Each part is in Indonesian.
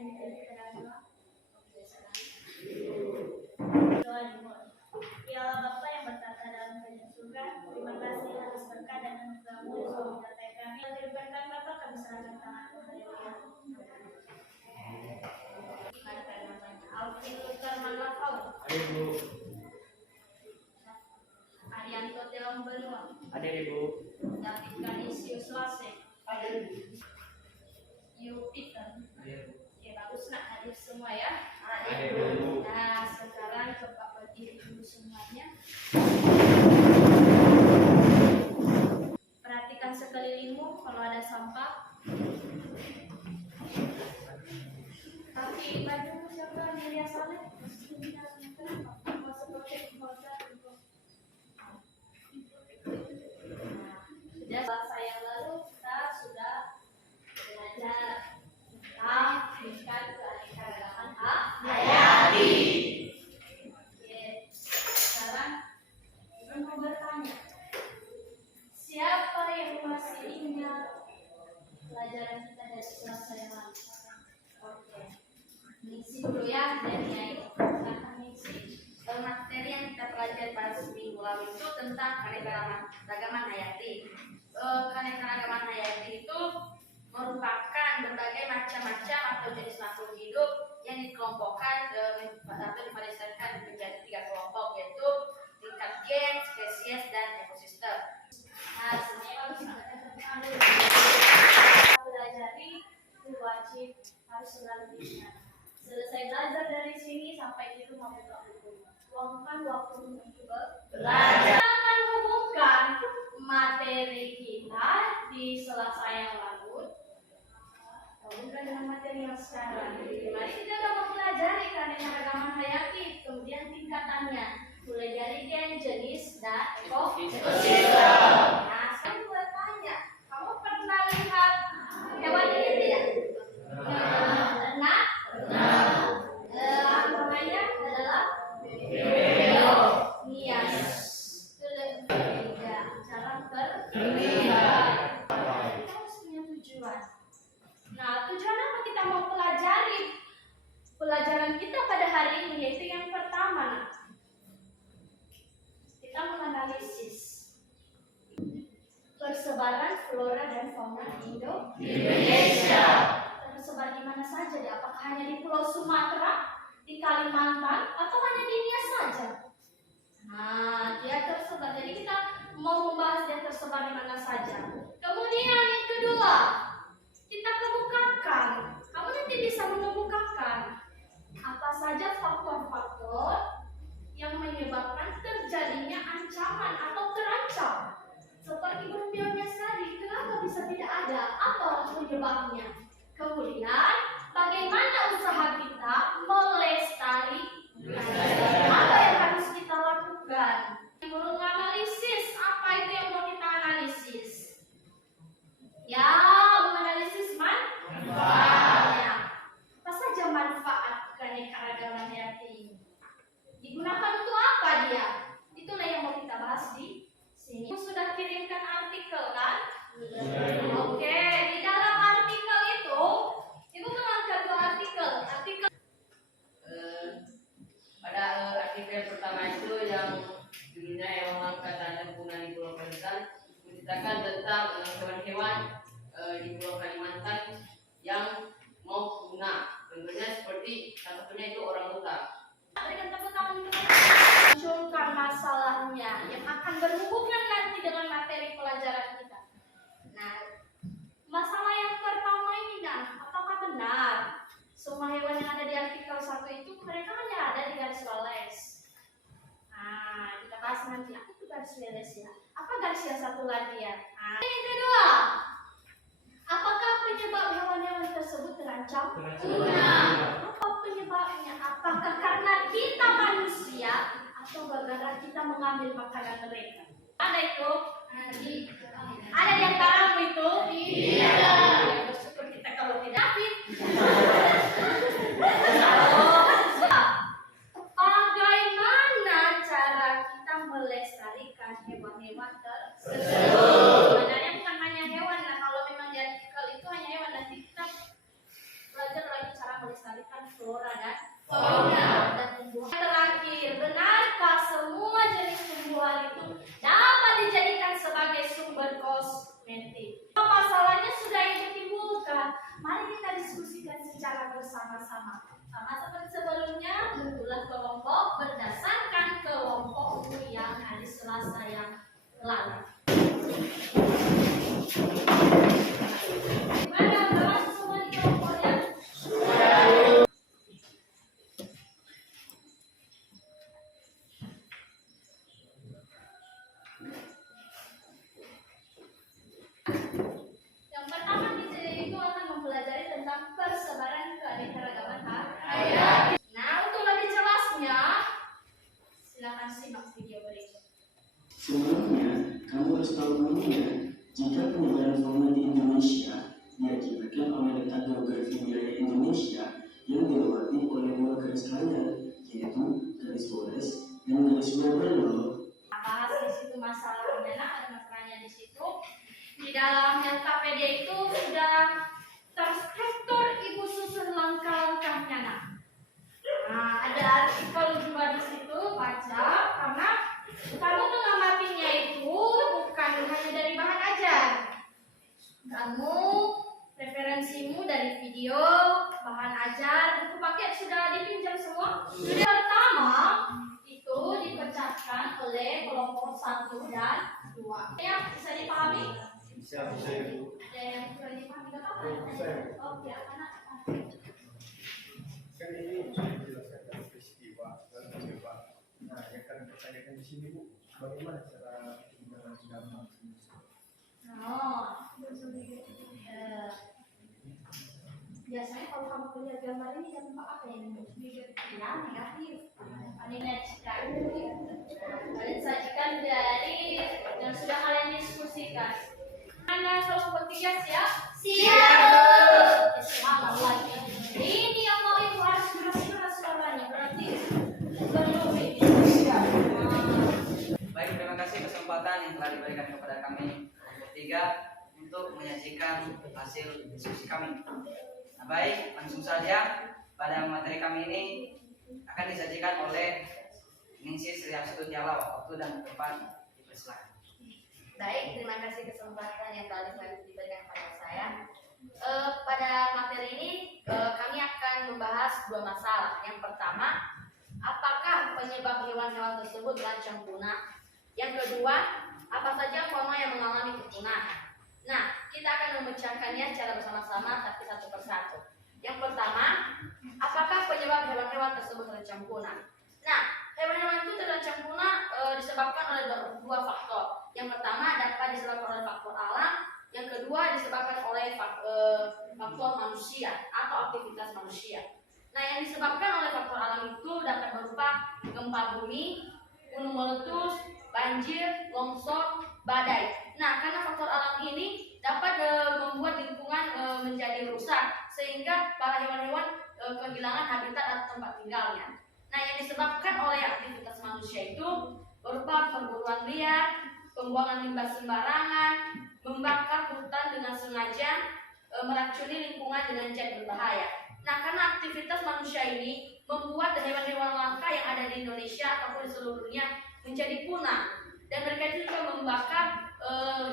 Doa dimulai. Ya Allah Bapa yang bertata dalam kerajaan surga, terima kasih atas berkat dan anugerah-Mu yang sudah menyertai kami. Diberikan Bapa, kami serahkan tangan-Mu. Haleluya. Alvin Luther Manlakau, Arianto Telang Benua, Ada Ibu. David Kanisius Lase, Yu Peter. Ya bagus nak hadir semua ya. Ibu. Nah sekarang coba berdiri dulu semuanya. Perhatikan sekelilingmu kalau ada sampah. Tapi baju siapa Milia Saleh? Mau seperti hotel. Sudah bahasa yang lalu kita sudah belajar tentang tingkat keanekaragaman hayati. Oke, sekarang kita mau bertanya, siapa yang masih ingat pelajaran kita dari selasa yang lalu? Oke, mengisi dulu ya dan nyai akan mengisi. Materi yang kita pelajari pada minggu lalu itu tentang keanekaragaman hayati. Keanekaragaman hayati itu merupakan berbagai macam-macam atau jenis makhluk hidup yang dikelompokkan atau divariasikan menjadi 3 kelompok, yaitu tingkat gen, spesies, dan ekosistem. Nah, sebenarnya harus pelajari itu wajib harus selalu diingat. Selesai belajar dari sini sampai di rumah buka buku. Luangkan waktu untuk belajar. Kita akan hubungkan materi kita di Selasa yang lalu. Hubungkan dengan materi yang sekarang. Mari kita akan mempelajari keanekaragaman hayati, kemudian tingkatannya, mulai dari gen, jenis, dan ekosistem. Nah, saya buat tanya, kamu pernah lihat hewan ini tidak? Pernah? Namanya adalah bias. Berbeda, cara berbeda. Kita harus punya tujuan. Nah, tujuan apa kita mau pelajari? Pelajaran kita pada hari ini yaitu yang pertama, kita menganalisis persebaran flora dan fauna Indonesia. Tersebar di mana saja? Apakah hanya di Pulau Sumatera, di Kalimantan, atau hanya di India saja? Nah, dia tersebar. Jadi kita mau membahas dia tersebar di mana saja. Kemudian yang kedua, kita kemukakan. Kamu nanti bisa mengemukakan apa saja faktor-faktor yang menyebabkan terjadinya ancaman atau terancam. Seperti biogas tadi, kenapa bisa tidak ada? Apa penyebabnya? Kemudian, bagaimana usaha kita melestarikan? Apa yang harus kita lakukan? Menganalisis, apa itu yang mau kita analisis? Ya, menganalisis manfaatnya. Apa saja manfaat keanekaragaman hayati ini? Digunakan untuk apa dia? Itulah yang mau kita bahas di sini. Sudah kirimkan artikel kan? Oke, di dalam artikel itu Ibu mengangkat 2 artikel. Pada artikel pertama itu yang judulnya yang mengangkat dan punah di Pulau Kalimantan, menceritakan tentang hewan-hewan di Pulau Kalimantan yang mau punah. Contohnya seperti salah satunya itu orang hutan. Berikan tepuk tangan untuk munculkan masalahnya yang akan berhubungan nanti dengan materi pelajaran kita. Nah, masalah yang pertama ini apakah benar semua hewan yang ada di artikel 1 itu mereka hanya ada di garis leles? Nah, kita bahas nanti. Apa itu garis leles ya? Apa garis yang satu lagi ya? Nah, yang kedua, apakah penyebab hewan-hewan tersebut terancam punah? Apa penyebabnya? Apakah karena kita manusia atau gara-gara kita mengambil makanan mereka? Ada itu? Ada di antaramu itu? Iya. Bersyukur kita kalau tidak. Bagaimana cara kita melestarikan hewan-hewan tersebut? Sebenarnya bukan hanya hewan lah. Kalau memang di artikel itu hanya hewan, nanti kita belajar lagi cara melestarikan bersama-sama. Sama seperti sebelumnya, bentuklah kelompok berdasarkan kelompokmu yang hari Selasa yang lalu. Gimana? Berhasil semua di kelompoknya? Yang pertama kita itu akan mempelajari tentang persebaran keanekaragaman hayati. Nah, untuk lebih jelasnya, silakan simak video berikut. Sebelumnya, kamu harus tahu dulunya jika penyebaran fauna di Indonesia diakibatkan oleh letak geografi wilayah Indonesia yang dilewati oleh dua garis layar, yaitu garis Flores dan garis Weber. Bahas di situ masalahnya, nah ada masalahnya di situ. Di dalam LKPD itu sudah terstruktur ibu susun langkah-langkahnya. Nah, ada artikel juga di situ, baca, karena kamu mengamatinya itu bukan hanya dari bahan ajar. Kamu referensimu dari video, bahan ajar, buku paket sudah dipinjam semua. Jadi pertama itu dipecahkan oleh kelompok 1 dan 2. Ya, bisa dipahami? Bisa. Ada yang kurang dipahami nggak apa-apa? Oke, anak. Kan ini sudah dijelaskan dari peristiwa dan penyebab. Nah, yang kami pertanyakan di sini Bu, bagaimana cara penyebaran gambar? Biasanya kalau kamu lihat gambar ini dampak apa yang ya negatif. Kalian sajikan dari yang sudah kalian diskusikan. Anda 103 siap? Siap. Semangat lagi. Ini yang mau ibu harus keras-keras suaranya, berarti belum siap. Baik, terima kasih kesempatan yang telah diberikan kepada kami kelompok 3 untuk menyajikan hasil diskusi kami. Nah, baik, langsung saja pada materi kami ini akan disajikan oleh Ningsih Sri Astuti Tialaw. Waktu dan tempat dipersilakan. Baik, terima kasih kesempatan yang telah diberikan kepada saya. Pada materi ini kami akan membahas dua masalah. Yang pertama, apakah penyebab hewan-hewan tersebut terancam punah? Yang kedua, apa saja fauna yang mengalami kepunahan? Nah, kita akan memecahkannya secara bersama-sama tapi satu persatu. Yang pertama, apakah penyebab hewan-hewan tersebut terancam punah? Nah, hewan-hewan itu terancam punah disebabkan oleh dua faktor. Yang pertama dapat disebabkan oleh faktor alam, yang kedua disebabkan oleh faktor manusia atau aktivitas manusia. Nah, yang disebabkan oleh faktor alam itu dapat berupa gempa bumi, gunung meletus, banjir, longsor, badai. Nah, karena faktor alam ini dapat membuat lingkungan menjadi rusak sehingga para hewan-hewan kehilangan habitat atau tempat tinggalnya. Nah, yang disebabkan oleh aktivitas manusia itu berupa perburuan liar, pembuangan limbah sembarangan, membakar hutan dengan sengaja, meracuni lingkungan dengan zat berbahaya. Nah, karena aktivitas manusia ini membuat hewan-hewan langka yang ada di Indonesia ataupun di seluruh dunia menjadi punah, dan mereka juga membakar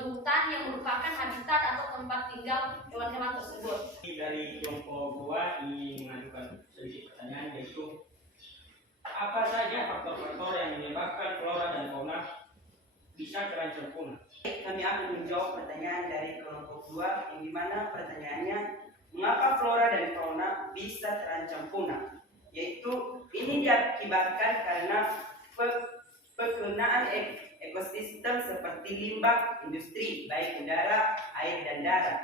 hutan yang merupakan habitat atau tempat tinggal hewan-hewan tersebut. Dari kelompok 2 ingin mengajukan sedikit pertanyaan, yaitu apa saja faktor-faktor yang menyebabkan flora dan fauna bisa terancam punah? Kami akan menjawab pertanyaan dari kelompok 2 yang dimana pertanyaannya, mengapa flora dan fauna bisa terancam punah? Yaitu ini diakibatkan karena penggunaan ekosistem seperti limbah industri baik udara, air dan darat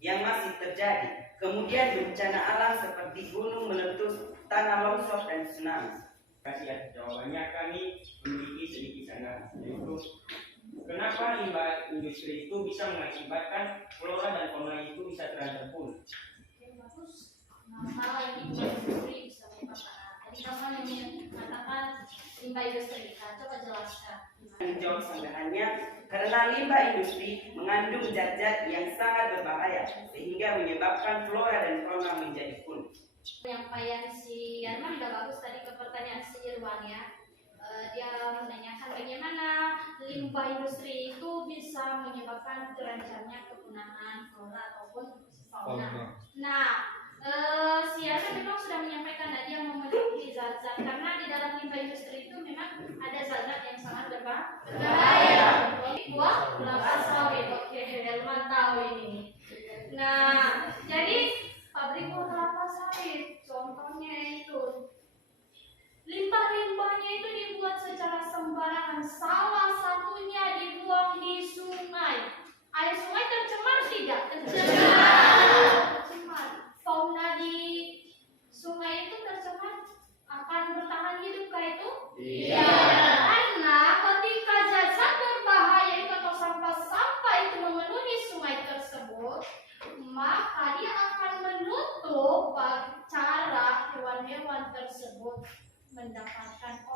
yang masih terjadi. Kemudian bencana alam seperti gunung meletus, tanah longsor dan tsunami. Kasih atas jawabannya, kami memiliki sedikit sanggahan, yaitu kenapa limbah industri itu bisa mengakibatkan flora dan fauna itu bisa terancam punah? Masalah ini industri bisa menyebabkan. Tadi kamu yang mengatakan limbah industri, coba jelaskan. Menjawab sanggahannya, karena limbah industri mengandung zat-zat yang sangat berbahaya sehingga menyebabkan flora dan fauna menjadi punah. Penyampaian si Arman udah bagus tadi ke pertanyaan si Irwan ya. Dia menanyakan bagaimana limbah industri itu bisa menyebabkan terancamnya kepunahan flora ataupun fauna. Nah, Berbahaya. Buah kelapa sawit. Oke, Helman tahu ini. Nah, jadi pabrik buah kelapa sawit, contohnya itu limbah-limbahnya itu dibuat secara sembarangan. Salah satunya dibuang di sungai. Air sungai tercemar tidak? Tercemar. Fauna di sungai itu tercemar akan bertahan hidup kah itu? Iya. Karena ketika zat berbahaya itu atau sampah-sampah itu memenuhi sungai tersebut, maka dia akan menutup cara hewan-hewan tersebut mendapatkan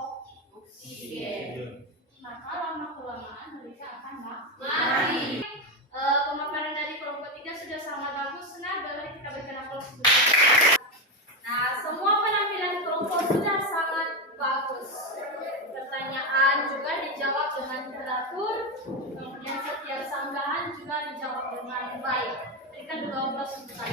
oksigen. Maka lama-kelamaan mereka akan mati. Pemaparan dari kelompok 3 sudah sangat bagus. Nah, mari kita berkenan kelompok 2. Nah, semua penampilan kelompok sudah sangat bagus. Pertanyaan juga dijawab dengan teratur. Kemudian setiap sanggahan juga dijawab dengan baik. Berikan dulu aplaus untuk saya.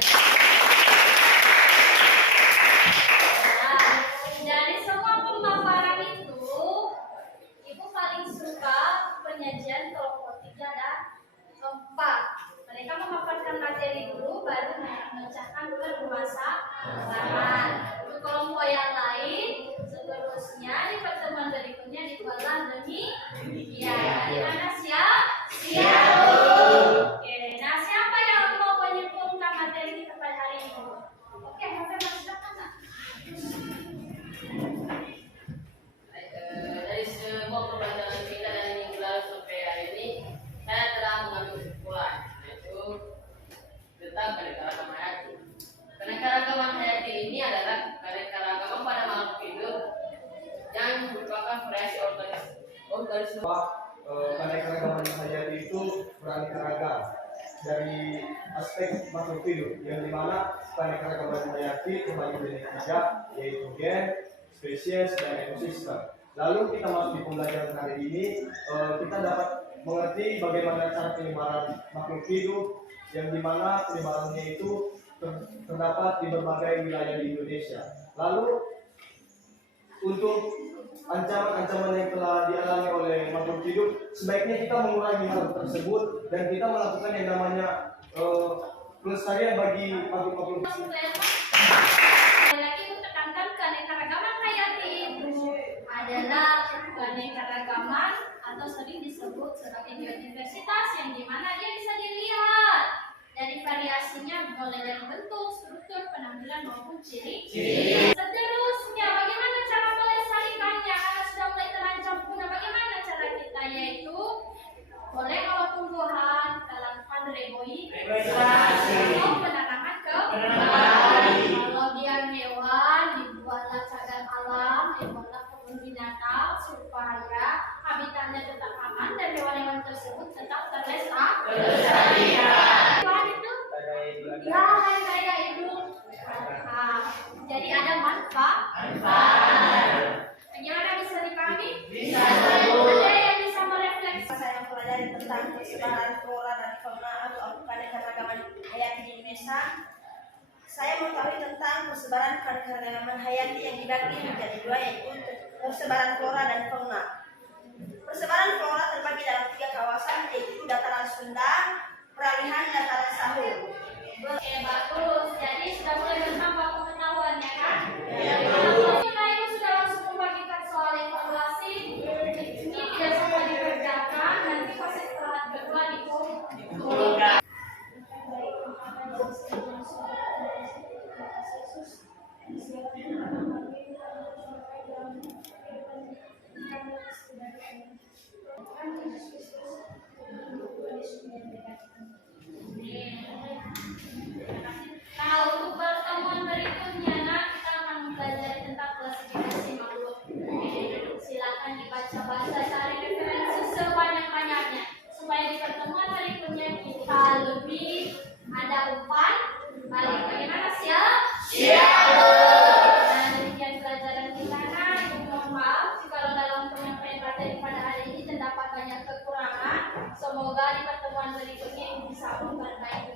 Nah, dari semua pemaparan itu, Ibu paling suka penyajian kelompok 3 dan 4. Mereka memaparkan materi dulu, baru memecahkan permasalahan. Untuk kelompok yang lain, seterusnya di pertemuan berikutnya dibuatlah demikian. Gimana, siap? Siap. Oke, nah siapa yang mau menyimpulkan materi kita pada hari ini? Oke, sampai silakan. Dari semua pembelajaran kita dari minggu lalu sampai hari ini, saya telah mengambil kesimpulan, yaitu tentang keanekaragaman hayati. Keanekaragaman hayati ini adalah keanekaragaman pada makhluk hidup yang merupakan variasi organisme. Keanekaragaman hayati itu beraneka ragam dari aspek makhluk hidup, yang dimana keanekaragaman hayati terbagi menjadi 3, yaitu gen, spesies, dan ekosistem. Lalu kita masuk di pembelajaran hari ini, kita dapat mengerti bagaimana cara penyebaran makhluk hidup, yang dimana penyebarannya itu terdapat di berbagai wilayah di Indonesia. Lalu untuk ancaman-ancaman yang telah dialami oleh makhluk hidup, sebaiknya kita mengurangi hal tersebut dan kita melakukan yang namanya pelestarian bagi makhluk-makhluk hidup. Lagi Ibu tekankan keanekaragaman hayati itu adalah keanekaragaman atau sering disebut sebagai biodiversitas, yang dimana dia bisa dilihat dari variasinya mulai dari bentuk, struktur, penampilan maupun ciri. Seterusnya, bagaimana cara melestarikannya karena sudah mulai terancam punah? Bagaimana cara kita, yaitu boleh kalau tumbuhan kita lakukan reboisasi atau penanaman kembali. Kalau dia hewan dibuatlah cagar alam, dibuatlah kebun binatang supaya habitatnya tetap aman dan hewan-hewan tersebut tetap terlestarikan. Itu ya kayak itu. Nah, jadi ada manfaat. Bagaimana bisa dipahami? Bisa. Ada yang bisa merefleksi. Saya mempelajari tentang persebaran flora dan fauna atau keanekaragaman hayati di Indonesia. Saya mengetahui tentang persebaran keanekaragaman hayati yang dibagi menjadi 2, yaitu persebaran flora dan fauna. Persebaran flora terbagi dalam 3 kawasan, yaitu dataran Sunda, peralihan, dataran Sahul. Oke, bagus. Jadi sudah mulai bertambah pengetahuannya kan? Kita itu sudah langsung membagikan soal evaluasi. Ini tidak semua dikerjakan, nanti pas istirahat kedua dikumpulkan. Nah, untuk pertemuan berikutnya, kita akan mempelajari tentang klasifikasi makhluk. Silakan dibaca-baca, cari referensi sebanyak-banyaknya supaya di pertemuan berikutnya kita lebih ada umpan balik. Bagaimana, siap? Nah, demikian pelajaran kita. Nah, mohon maaf kalau dalam penyampaian materi pada hari ini terdapat banyak kekurangan. Semoga di pertemuan berikutnya bisa memperbaiki